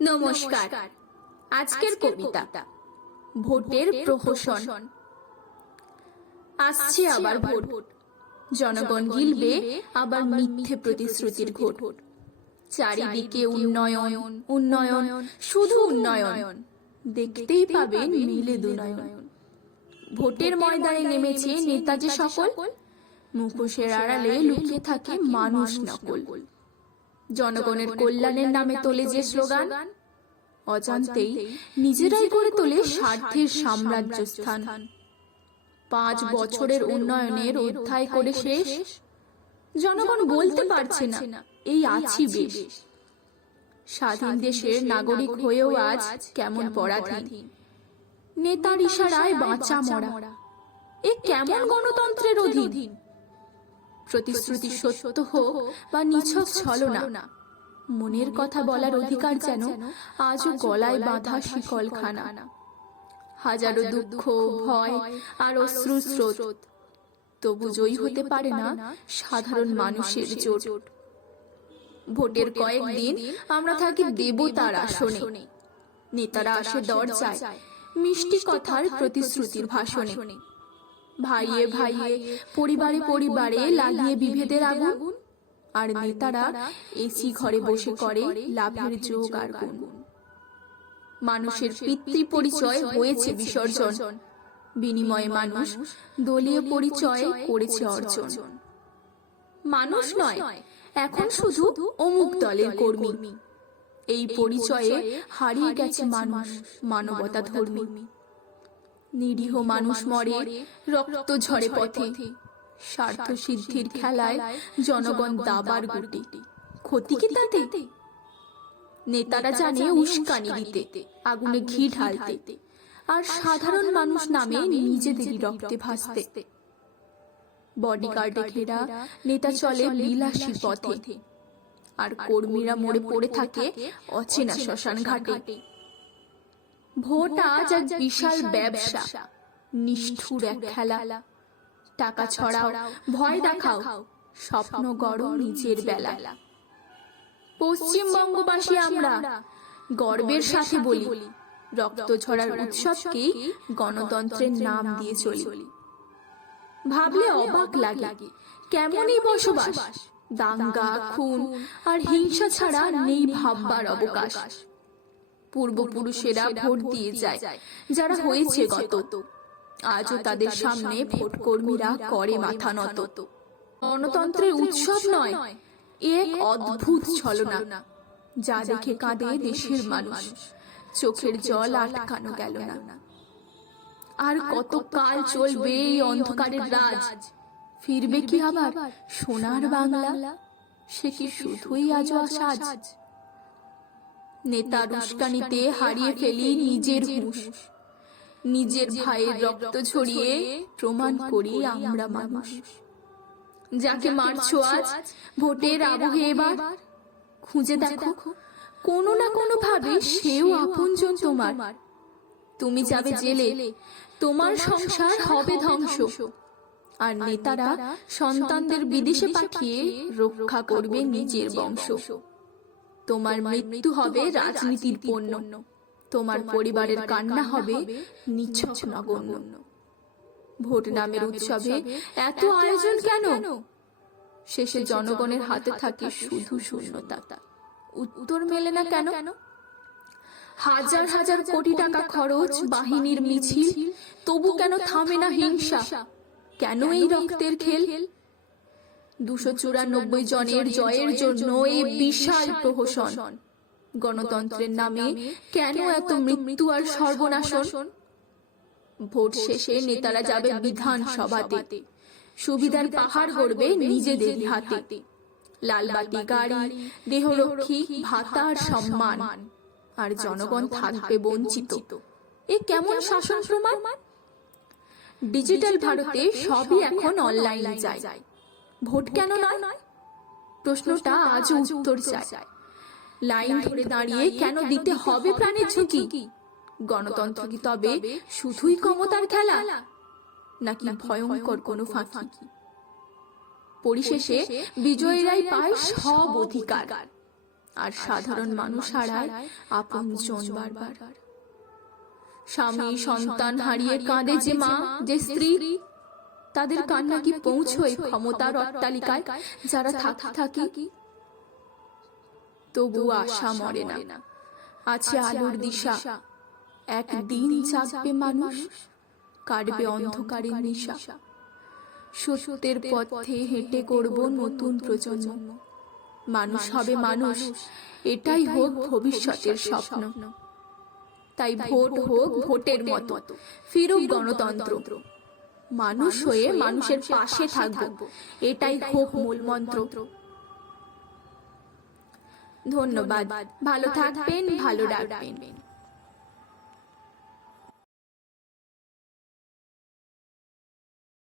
নমস্কার। আজকের কবিতা ভোটের প্রহসন। আসছে আবার ভোট, জনগণ গিলবে আবার মিথ্যে প্রতিশ্রুতির ঘোট। চারিদিকে উন্নয়ন উন্নয়ন শুধু উন্নয়ন, দেখতেই পাবেন মিলে দুনয়ন। ভোটের ময়দানে নেমেছে নেতা যে সকল, মুখোশের আড়ালে লুকিয়ে থাকে মানুষ নকল। জনগণের কল্যাণের নামে তোলে যে স্লোগান, অজান্তেই নিজেরাই করে তোলে স্বার্থের সাম্রাজ্য স্থান। 5 বছরের উন্নয়নের অধ্যায় করে শেষ, জনগণ বলতে পারছে না এই আছি বেশ। স্বাধীন দেশের নাগরিক হয়েও আজ কেমন পরাধীন, নেতার ইশারায় বাঁচা মরা, এ কেমন গণতন্ত্রের অধীন। প্রতিশ্রুতি সত্য হোক বা নিছক ছলনা, মনের কথা বলার অধিকার যেন আজও গলায় বাঁধা শিকলখানা। হাজারো দুঃখ ভয় আর অশ্রুর স্রোত, তবু জয়ী হতে পারে না সাধারণ মানুষের জোট। ভোটের কয়েকদিন আমরা থাকি দেবতার আসনে, নেতারা আসে দরজায় মিষ্টি কথার প্রতিশ্রুতির ভাষণে। ভাইয়ে ভাইয়ে পরিবারে পরিবারে লাগিয়ে বিভেদের আগুন, আর নেতারা এসি ঘরে বসে করে লাভের যোগ আর গুণ। মানুষের পিতৃ পরিচয় হয়েছে বিসর্জন, বিনিময়ে মানুষ দলীয় পরিচয় করেছে অর্জন। মানুষ নয় এখন শুধু অমুক দলের কর্মী, এই পরিচয়ে হারিয়ে গেছে মানুষ মানবতা ধর্মী। নিরীহ মানুষ মরে, রক্ত ঝরে পথে, স্বার্থ সিদ্ধির খেলায় জনগণ দাবার গুটি। ক্ষতি কি তাতে? নেতারা জানে উস্কানি দিতে, আগুনে ঘি ঢালতে, আর সাধারণ মানুষ নামে নিজেদেরই রক্তে ভাসতে। বডিগার্ডে ঘেরা নেতা চলে বিলাসী পথে, আর কর্মীরা মরে পড়ে থাকে অচেনা শ্মশান ঘাটে। ভোট আজ এক বিশাল ব্যবসা, নিষ্ঠুর এক খেলা। টাকা ছড়াও, ভয় দেখাও, স্বপ্ন গড়ো নিজের বেলা। পশ্চিমবঙ্গবাসী আমরা গর্বের সাথে বলি, রক্ত ঝরার উৎসবকেই গণতন্ত্রের নাম দিয়ে চলি। ভাবলে অবাক লাগে কেমনই বসবাস, দাঙ্গা খুন আর হিংসা ছাড়া নেই ভাববার অবকাশ। পূর্বপুরুষেরা ভোট দিয়ে যায় যারা হয়েছে গত, আজও তাদের সামনে ভোট কর্মীরা করে মাথা নত। গণতন্ত্রের উৎসব নয়, এক অদ্ভুত ছলনা, যা দেখে কাঁদে দেশের মানুষ, চোখের জল আটকানো গেল না। আর কত কাল চলবে এই অন্ধকারের রাজ? ফিরবে কি আবার সোনার বাংলা? সে কি শুধুই আজও সাজ? নেতার উস্কানিতে হারিয়ে ফেলি নিজের হুঁশ, নিজের ভাইয়ের রক্ত ঝরিয়ে প্রমাণ করি আমরা মানুষ। যাকে মারছো আজ ভোটের আবহে এবার, খুঁজে দেখো কোনো না কোনো ভাবে সেও আপনজন তোমার। তুমি যাবে জেলে, তোমার সংসার হবে ধ্বংস, আর নেতারা সন্তানদের বিদেশে পাঠিয়ে রক্ষা করবে নিজের বংশ। তোমার মৃত্যু হবে রাজনীতির পণ্য, তোমার পরিবারের কান্না হবে নিছক নগণ্য। ভোট নামের উৎসবে এত আয়োজন কেন? শেষে জনগণের হাতে থাকে শুধু শূন্যতা, উত্তর মেলে না কেন? হাজার হাজার কোটি টাকা খরচ, বাহিনীর মিছিল, তবু কেন থামে না হিংসা? কেন এই রক্তের খেল? 294 জনের জয়ের জন্য এই বিশাল প্রহসন। গণতন্ত্রের নামে কেন এত মৃত্যু আর সর্বনাশন? ভোট শেষে নেতারা যাবে বিধানসভাতে, সুবিধার পাহাড় গড়বে নিজেদের হাতে। লালবাতি গাড়ি, দেহরক্ষী, ভাতা আর সম্মান, আর জনগণ থাকবে বঞ্চিত। এ কেমন শাসন প্রমাণ? ডিজিটাল ভারতে সবই এখন অনলাইনে যায়, ভোট কেন নয়? প্রশ্নটা আজও উত্তর চায়। লাইন ধরে দাঁড়িয়ে কেন দিতে হবে প্রাণের ঝুঁকি? গণতন্ত্র কি তবে শুধুই ক্ষমতার খেলা, নাকি ভয়ঙ্কর কোনো ফাঁকি? পরিশেষে বিজয়ীরাই পায় সব অধিকার, আর সাধারণ মানুষ হারায় আপনজন বারবার। স্বামী সন্তান হারিয়ে কাঁদে যে মা, যে স্ত্রী, তাদের কান্না কি পৌঁছয় ক্ষমতার অট্টালিকায় যারা থাকি? তবু আশা মরে না, আছে আলোর দিশা। একদিন জাগবে মানুষ, কাটবে অন্ধকারের নিশা। সত্যের পথে হেঁটে করব নতুন প্রজন্ম। মানুষ হবে মানুষ, এটাই হোক ভবিষ্যতের স্বপ্ন। তাই ভোট হোক ভোটের মতো, ফিরুক গণতন্ত্র। মানুষ হয়ে মানুষের পাশে থাকবো, এটাই হোক মূল মন্ত্র। ধন্যবাদ। ভালো থাকবেন, ভালো রাখবেন।